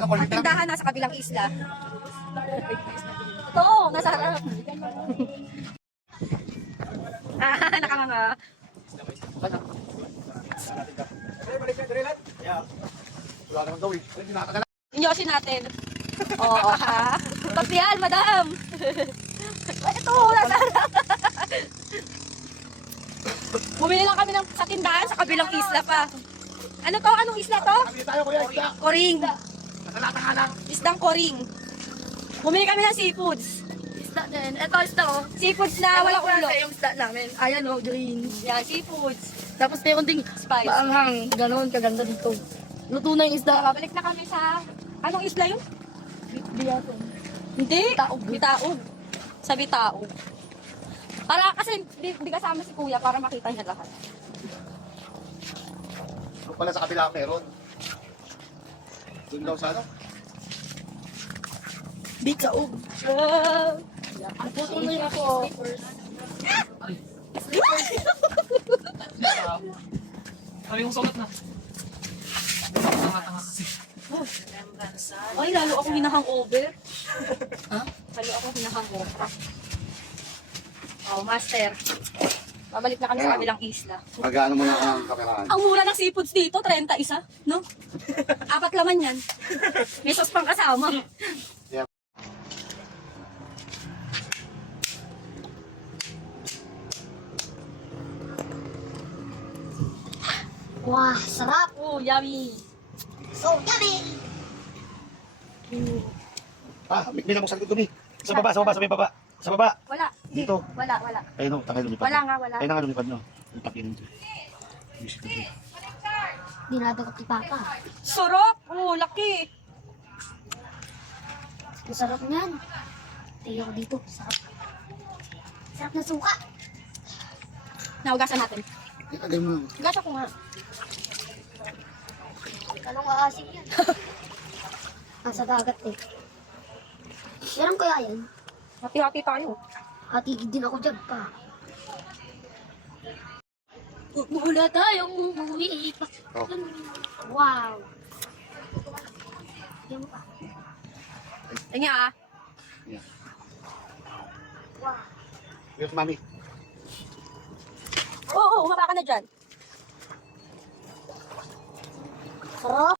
Ang tindahan nasa kabilang isla. Ito, nasa harap. Nakanganga. Inyosin natin. Oo, ha? Pagpihan, madam. Ito, nasa harap. Bumili lang kami sa tindahan sa kabilang isla pa. Ano to? Anong isla to? Koring. Isdang koring. Bumili kami ng seafoods. Isda din. Ito isda oh. Seafoods na walang ulo. Yung isda namin. Ayan oh, green. Yan, seafoods. Tapos meron ding Spice. maanghang, gano'n, kaganda dito. Luto na yung isda. Balik na kami sa... Anong isla yun? Biyato. Hindi. Bitaog. Bitaog. Sa Bitaog. Para kasi di kasama si Kuya para makita niya lahat. Doon pala sa kabila meron. Doon daw sa ano? Bitaog. Puto na yun ako. Kami yung sulat na. Tanga-tanga kasi. Ay, lalo akong hinahang-over. Ha? Lalo akong hinahang-over. Oh, master. Babalik na kami sa kabilang isla. Magkano mo na ang kameraan? Ang mura ng seafoods dito, 30 isa, no? 4 laman yan. May sauce pang kasama. Wah, sarap. Oh, yummy. So yummy. Bilang mo sa likod doon. Sa baba, sa baba, sa baba. Sa baba. Wala. Dito. Wala, wala. Ayun o, takay lumipad. Wala nga, wala. Ayun nga lumipad no. Yung pakirin dito. Dinadagat ni Papa. Sarap! Oh, laki. Masarap niyan. Tayo ko dito. Sarap. Sarap na suka. Naugasan natin. Ilagay mo. Gasa ko nga. Anong aasin yan? Nasa dagat eh. Meron kaya yan? Hati-hati tayo. Hatigid din ako dyan pa. Mula tayong umuwi. Oh. Wow. Yan pa. Tingnan ah. Yeah. Wow. Here's mami. Oo, umaba ka na dyan. Sarap.